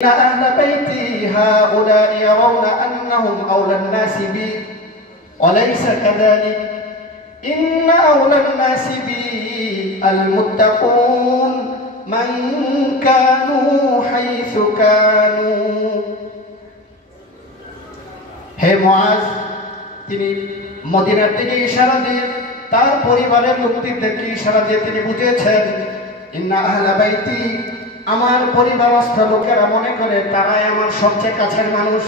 أهل بيتي هؤلاء يرون أنهم أولى الناس بي وليس كذلك إن أولى الناس بي المتقون من كانوا حيث كانوا হে মুআজ তিনি মদিনার দিকে ইশারা দিয়ে তার পরিবারের লোকদেরকে ইশারা দিয়ে তিনি বুঝিয়েছেন ইন্না আহলা বাইতি আমার পরিবারস্থ লোকেরা মনে করে তারাই আমার সবচেয়ে কাছের মানুষ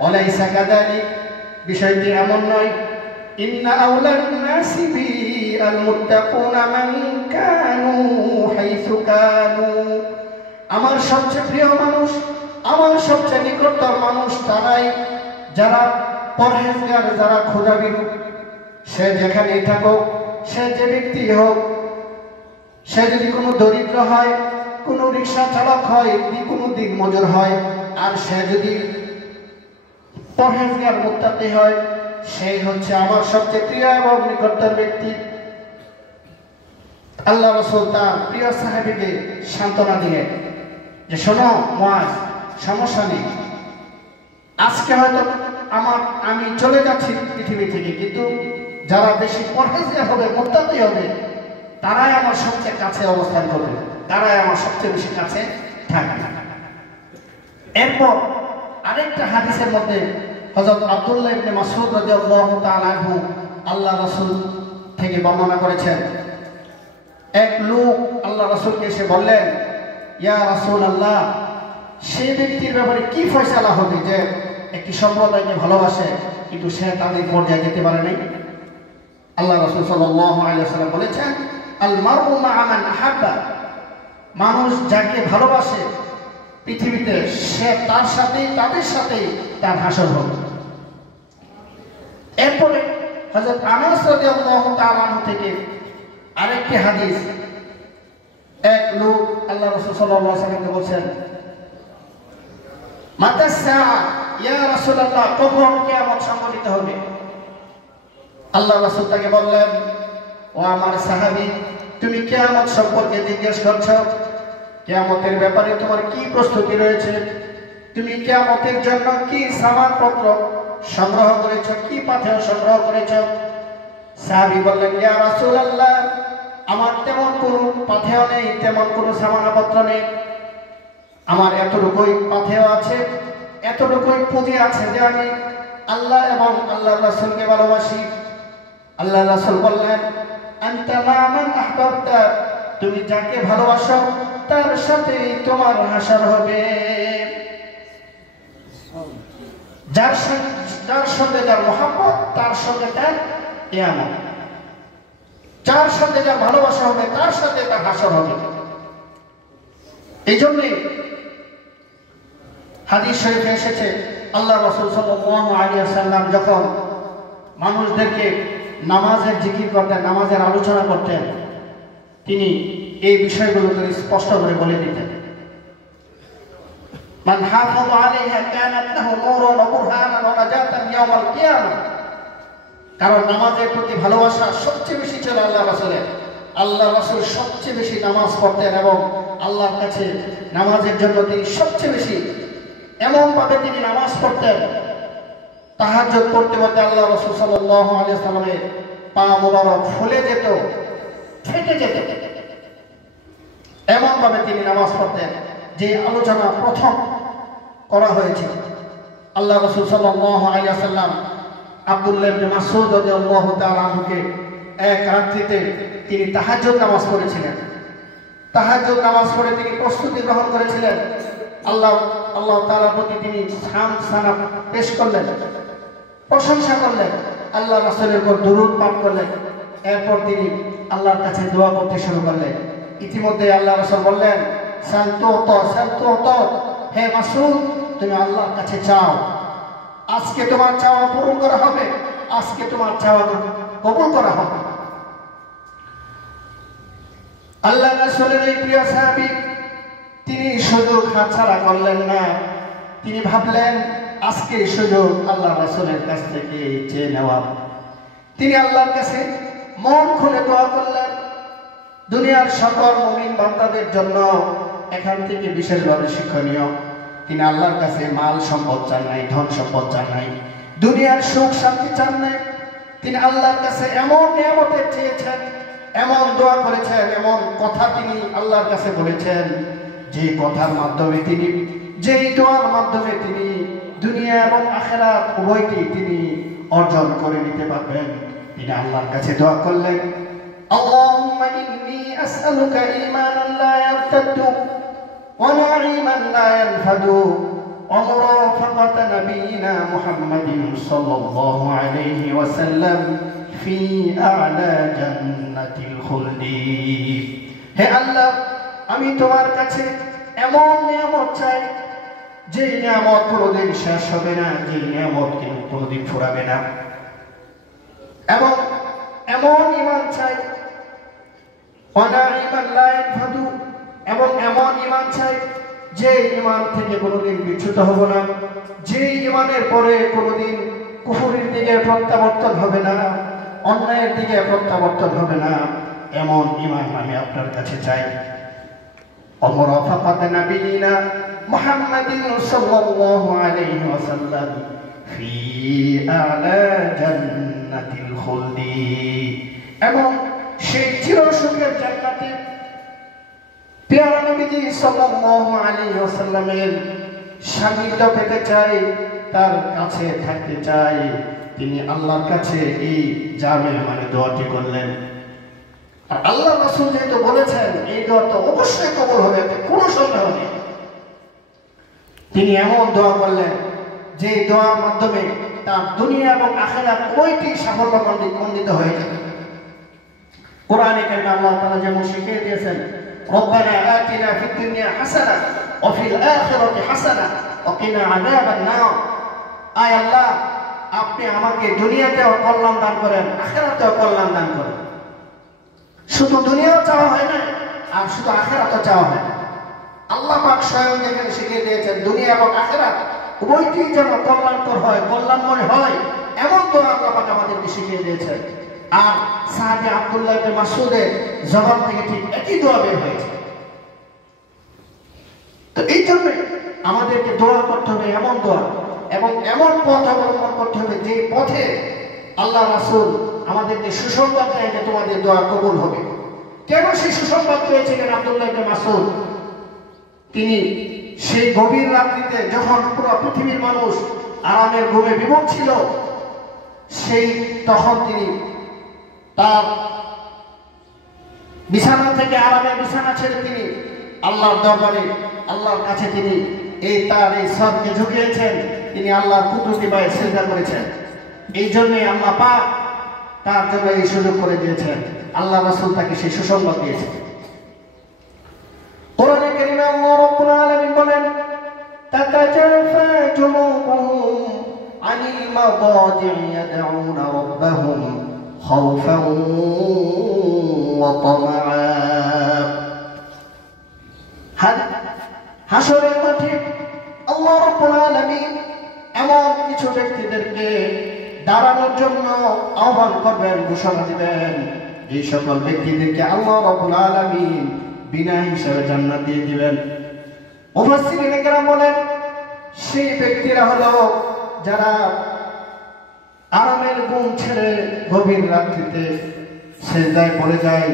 ওয়ালাইসা কাযালিক বিষয়টি এমন নয় ইন্না আউলান নাসি বি আল মুত্তাকুনা মান কানু হাইসু কানু আমার সবচেয়ে প্রিয় মানুষ আমার সবচেয়ে নিকটতর মানুষ তারাই যারা পরহেজগার যারা খোদাভীরু সে যেখানেই থাকুক সে যে ব্যক্তি হোক সে যদি কোনো দরিদ্র হয় কোনো রিক্সা চালক হয় কোনো দিন মজুর হয় আর সে যদি পরহেজগার মুত্তাকি হয় সেই হচ্ছে আমার সবচেয়ে প্রিয় এবং নিকটতর ব্যক্তি। আল্লাহ রাসূল তার প্রিয় সাহাবীকে সান্ত্বনা দিলেন যে শোনো মুআজ, সমস্যা নেই, আজকে হয়তো আমি চলে যাচ্ছি পৃথিবী থেকে, কিন্তু যারা বেশি পরহেজগার হবে মুত্তাকি হবে তারাই আমার সবচেয়ে কাছে অবস্থান করবে, তারাই আমার সবচেয়ে বেশি কাছে থাকবে। এরপর আরেকটা হাদিসের মধ্যে হযরত আব্দুল্লাহ ইবনে মাসউদ রাদিয়াল্লাহু তাআলা আনহু আল্লাহ রাসূল থেকে বর্ণনা করেছেন, এক লোক আল্লাহ রাসূলকে এসে বললেন, ইয়া রাসূলুল্লাহ, সেই ব্যক্তির ব্যাপারে কি ফয়সালা হবে যে একটি সম্প্রদায়কে ভালোবাসে কিন্তু সে তাদের পর্যায়ে যেতে পারে নাই? আল্লাহ রাসূল সাল্লাল্লাহু আলাইহি ওয়াসাল্লাম বলেছেন, আল মারউ মা'a মান আহাব্বা, মানুষ যাকে ভালোবাসে পৃথিবীতে সে তার সাথেই তাদের সাথেই তার হাসর হবে। এরপরে হযরত আনাস রাদিয়াল্লাহু তাআলা আনহু থেকে আরেকটি হাদিস, এক লোক আল্লাহ রাসূল সাল্লাল্লাহু আলাইহি ওয়াসাল্লামকে বলেন, মাতা সাআ ইয়া রাসূলুল্লাহ, কখন কিয়ামত সংঘটিত হবে? আল্লাহ রাসূল তাকে বললেন, ও আমার সাহাবী, তুমি কিয়ামত সম্পর্কে জিজ্ঞেস করছো, কিয়ামতের ব্যাপারে তোমার কি প্রস্তুতি রয়েছে? তুমি কিয়ামতের জন্য কি সামানপত্র সংগ্রহ করেছো, কি পাথেয় সংগ্রহ করেছো? সাহাবী বললেন, ইয়া রাসূলুল্লাহ, আমার তেমন কোনো পাথেয় নেই, তেমন কোনো সামানপত্র নেই, আমার এতটুকুই পাথেয় আছে, এতটুকুই পুঁজি আছে যে আমি আল্লাহ এবং আল্লাহর রাসূলকে ভালোবাসি। আল্লাহ রাসূল বললেন, আনতা মা মান আহবাবতা, তুমি যাকে ভালোবাসো তার সাথে তোমার হাসর হবে। যার সঙ্গে যার মহব্বত তার সঙ্গে তার কিয়ামত, যার সাথে যার ভালোবাসা হবে তার সাথে তার হাসর হবে। এই জন্যে হাদিস শরীফে এসেছে, আল্লাহ রাসূল সাল্লাল্লাহু আলাইহি ওয়াসাল্লাম যখন মানুষদেরকে নামাজের জিকির করতেন, নামাজের আলোচনা করতেন, তিনি এই বিষয়গুলো স্পষ্ট করে বলে দিতেন, মান হাফাযা আলাইহা কানাত লাহু নূরুন ওয়া বুরহানান ওয়া নাজাতান ইয়াওমাল কিয়ামাহ। কারণ নামাজের প্রতি ভালোবাসা সবচেয়ে বেশি ছিল আল্লাহ রাসূলের। আল্লাহ রাসূল সবচেয়ে বেশি নামাজ পড়তেন এবং আল্লাহর কাছে নামাজের জন্য তিনি সবচেয়ে বেশি এমনভাবে তিনি নামাজ পড়তেন, তাহাজ্জুদ পড়তে পড়তে আল্লাহ রাসূল সাল্লাল্লাহু আলাইহি ওয়াসাল্লামের পা মোবারক ফুলে যেত, ফেটে যেত, এমনভাবে তিনি নামাজ পড়তেন। যে আলোচনা প্রথম করা হয়েছে, আল্লাহ রাসূল সাল্লাল্লাহু আলাইহি ওয়াসাল্লাম আব্দুল্লাহ ইবনে মাসউদ রাদিয়াল্লাহু তাআলা আনহুকে এক রাত্রিতে তিনি তাহাজ্জুদ নামাজ পড়েছিলেন। তাহাজ্জুদ নামাজ পড়ে তিনি প্রস্তুতি গ্রহণ করেছিলেন, আল্লাহ তাআলার প্রতি তিনি সানা পেশ করলেন, প্রশংসা করলেন, আল্লাহ রাসূলের উপর দুরূদ পাঠ করলেন। এরপর তিনি আল্লাহর কাছে দোয়া করতে শুরু করলেন। ইতিমধ্যে আল্লাহ রাসূল বললেন, শান্ত, হে মাসউদ, তুমি আল্লাহর কাছে চাও, আজকে তোমার চাওয়া পূরণ করা হবে, আজকে তোমার চাওয়া কবুল করা হবে। আল্লাহ রাসূলের এই প্রিয় সাহাবী তিনি সুযোগ হাতছাড়া করলেন না। তিনি ভাবলেন আজকে সুযোগ আল্লাহ রাসূলের কাছ থেকে চেয়ে নেওয়া। তিনি আল্লাহর কাছে মন খুলে দোয়া করলেন, দুনিয়ার সকল মুমিন বান্দাদের জন্য এখান থেকে বিশেষভাবে শিক্ষণীয় তিনি আল্লাহর কাছে মাল সম্পদ চান নাই, ধন সম্পদ চান নাই, দুনিয়ার সুখ শান্তি চান নাই। তিনি আল্লাহর কাছে এমন নিয়ামতের চেয়েছেন, এমন দোয়া করেছেন, এমন কথা তিনি আল্লাহর কাছে বলেছেন, যে কথার মাধ্যমে তিনি, যেই দোয়ার মাধ্যমে তিনি দুনিয়া এবং আখিরাত উভয়টি তিনি অর্জন করে নিতে পারবেন। তিনি আল্লাহর কাছে দোয়া করলেন, আল্লাহুম্মা ইন্নী আসআলুকা ঈমানান লা ইয়ারতাদ্দু ওয়া নাঈমান লা ইয়ানফাদু ওয়া মুরাফাকাতা নাবিয়িনা মুহাম্মাদিন সাল্লাল্লাহু আলাইহি ওয়াসাল্লাম ফি আ'লা জান্নাতিল খুলদি। হে আল্লাহ, আমি তোমার কাছে এমন নিয়ামত চাই যে নিয়ামত কোনোদিন শেষ হবে না, যে নিয়ামত কিন্তু কোনোদিন ফুরাবে না, এবং এমন ঈমান চাই এবং এমন ঈমান চাই যে ঈমান থেকে কোনোদিন বিচ্যুত হব না, যে ঈমানের পরে কোনোদিন কুফরের দিকে প্রত্যাবর্তন হবে না, অন্যায়ের দিকে প্রত্যাবর্তন হবে না, এমন ঈমান আমি আপনার কাছে চাই। ওমরাফাকাতা নাবিয়িনা মুহাম্মাদিন সাল্লাল্লাহু আলাইহি ওয়াসাল্লাম ফি আ'লা জান্নাতিল খুলদি, এবং সেই চিরসুখের জান্নাতে প্রিয় নবীজি সাল্লাল্লাহু আলাইহি ওয়াসাল্লামের সান্নিধ্য পেতে চাই, তার কাছে থাকতে চাই। তিনি আল্লাহর কাছে এই জামে মানে দোয়াটি করলেন। আর আল্লাহ রাসূল যেহেতু বলেছেন এই দোয়া তো অবশ্যই কবুল হবে, কোনো সন্দেহ নেই। তিনি এমন দোয়া করলেন যে দোয়ার মাধ্যমে তার দুনিয়া এবং আখিরাত উভয়টি সাফল্যমণ্ডিত হয়ে যাবে। কোরআনে কারিমে আল্লাহ তাআলা যেমন শিখিয়ে দিয়েছেন, রব্বানা আতিনা ফিদ দুনিয়া হাসানাহ ওয়া ফিল আখিরাতি হাসানাহ ওয়া কিনা আযাবান নার। আয় আল্লাহ, আপনি আমাকে দুনিয়াতেও কল্যাণ দান করেন, আখিরাতেও কল্যাণ দান করেন। শুধু দুনিয়াও চাওয়া হয় না, আর শুধু আখিরাতও চাওয়া হয় না। আল্লাহ পাক স্বয়ং এখানে শিখিয়ে দিয়েছেন দুনিয়া এবং আখিরাত উভয়টি যেন কল্যাণকর হয়, কল্যাণময় হয়, এমন দোয়া আল্লাহ পাক আমাদেরকে শিখিয়ে দিয়েছেন। আর সাহাবী আব্দুল্লাহ ইবনে মাসউদের জবান থেকে ঠিক একই দোয়া বের হয়েছে। তো এই জন্য আমাদেরকে দোয়া করতে হবে এমন দোয়া, এবং এমন পথ অবলম্বন করতে হবে যে পথে আল্লাহ রাসূল আমাদেরকে সুসংবাদ দেয় যে তোমাদের দোয়া কবুল হবে। কেন সেই সুসংবাদ পেয়েছিলেন আব্দুল্লাহ ইবনে মাসউদ? তিনি সেই গভীর রাত্রিতে যখন পুরো পৃথিবীর মানুষ আরামের ঘুমে বিমূঢ় ছিল, তখন তিনি তার বিছানা থেকে, আরামের বিছানা ছেড়ে তিনি আল্লাহর দরবারে, আল্লাহর কাছে তিনি তার এই সবকে ঝুঁকিয়েছেন, তিনি আল্লাহর কুদরতি পায়ে সিজদা করেছেন। এই জন্যই আল্লাহ পাক তার জন্য এই সুযোগ করে দিয়েছেন। আল্লাহ রাসূল তাকে সেই সুসংবাদ দিয়েছেন। কোরআনে কারিমে আল্লাহ রাব্বুল আলামিন বলেন, তাতাজাফা জুনুবুহুম আনিল মাদাজি'i ইয়াদউনা রাব্বাহুম খাওফান ওয়া তামাআ। হাশরের মাঠে আল্লাহ রাব্বুল আলামিন এমন কিছু ব্যক্তিদেরকে দাঁড়ানোর জন্য আহ্বান করবেন, ঘোষণা দিবেন, যে সকল ব্যক্তিদেরকে আল্লাহ রাব্বুল আলামিন বিনা হিসাবে জান্নাত দিয়ে দিবেন। মুফাসসিরিনে কেরাম বলেন, সেই ব্যক্তিরা হলো যারা আরামের ঘুম ছেড়ে গভীর রাত্রিতে সিজদায় পড়ে যায়,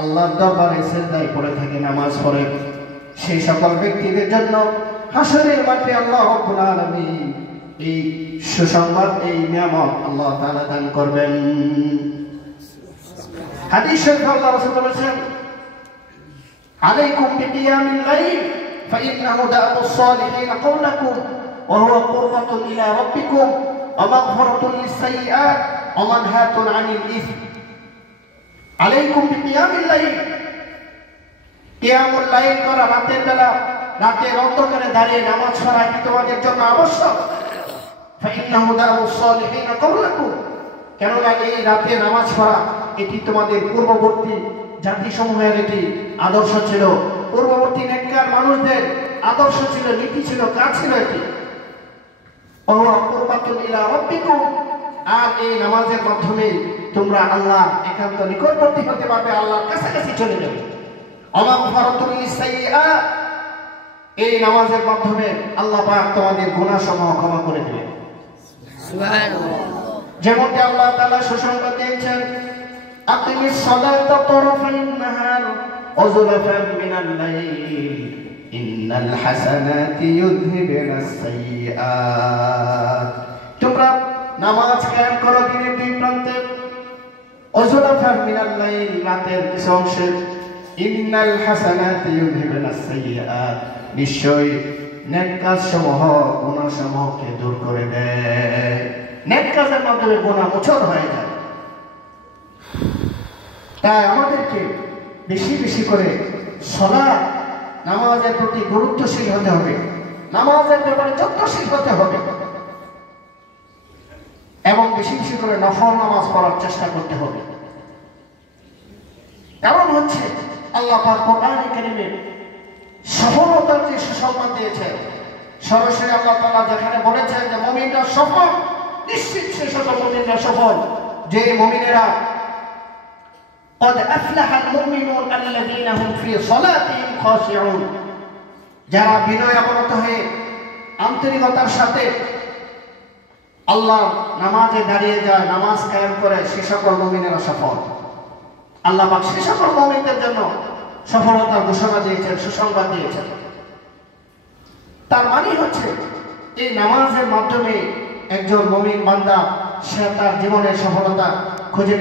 আল্লাহর দরবারে সিজদায় পড়ে থাকে, নামাজ পড়ে। সেই সকল ব্যক্তিদের জন্য হাশরের মাঠে আল্লাহ রাব্বুল আলামিন এই সুসংবাদ, এই নিয়ামত আল্লাহ তাআলা দান করবেন। হাদিস শরীফে আল্লাহ রাসূল বলেছেন, আলাইকুম বিকিয়ামিল লাইল ফাইন্নাহু দা'বুস সালিহিন ক্বাবলাকুম ওয়া হুয়া কুরবাতুন ইলা রাব্বিকুম ওয়া মাগফিরাতুন লিস-সাইয়্যাত ওয়া মানহাতুন আনিল ইসম। আলাইকুম বিকিয়ামিল লাইল, কিয়ামুল লাইল করা, রাতের বেলা, রাতের অন্ধকারে দাঁড়িয়ে নামাজ পড়া কি তোমাদের জন্য আবশ্যক? ফাইন্নাহু দা'বুস সালিহিন ক্বাবলাকুম, কেননা এই রাতে নামাজ পড়া এটি তোমাদের পূর্ববর্তী জাতিসমূহের এটি আদর্শ ছিল, পূর্ববর্তী নেককার মানুষদের আদর্শ ছিল, নীতি ছিল, কাজ ছিল এটি। আর এই নামাজের মাধ্যমে তোমরা আল্লাহ একান্ত নিকটবর্তী হতে পারবে, আল্লাহর কাছাকাছি চলে যাবে। এই নামাজের মাধ্যমে আল্লাহ পাক তোমাদের গুনাহসমূহ ক্ষমা করে দিবেন। সুবহানাল্লাহ। যেমনটি আল্লাহ তাআলা সুসংবাদ দিয়েছেন, আকিমিস সালাতা তরফাইন নাহার ওয়া যুলফান মিনাল লাইল ইন্নাল হাসানাতি ইউযহিবুনাস সাইয়্যাত। তোমরা নামাজ কায়েম করো দিনের দুই প্রান্তে, ওয়া যুলফান মিনাল লাইল রাতের কিছু অংশে, ইন্নাল হাসানাতি ইউযহিবুনাস সাইয়্যাত নিশ্চয়ই নেক কাজসমূহ গুনাহসমূহকে দূর করে দেয়। নেক কাজের মাধ্যমে গুনাহ মোচন হয়ে যায়। তাই আমাদেরকে বেশি বেশি করে সালাত নামাজের প্রতি গুরুত্বশীল হতে হবে, নামাজের ব্যাপারে যত্নশীল হতে হবে এবং বেশি বেশি করে নফল নামাজ পড়ার চেষ্টা করতে হবে। কারণ হচ্ছে আল্লাহ পাক কোরআনে কারীমে সফলতার যে সুসংবাদ দিয়েছে, সরাসরি আল্লাহ তাআলা যেখানে বলেছেন যে মুমিনরা সফল, নিশ্চিত সে সকল মুমিনরা সফল যে মুমিনেরা قد أفلح المؤمنون الذين هم في صلاتهم خاشعون, যারা বিনয় অবনত হয়ে আন্তরিকতার সাথে আল্লাহ নামাজে দাঁড়িয়ে যায়, নামাজ কায়েম করে, সে সকল মুমিনেরা সফল। আল্লাহ পাক সে সকল মুমিনদের জন্য সফলতার ঘোষণা দিয়েছেন, সুসংবাদ দিয়েছেন। তার মানে হচ্ছে এই নামাজের মাধ্যমে একজন মুমিন বান্দা সে তার জীবনের সফলতা খুঁজে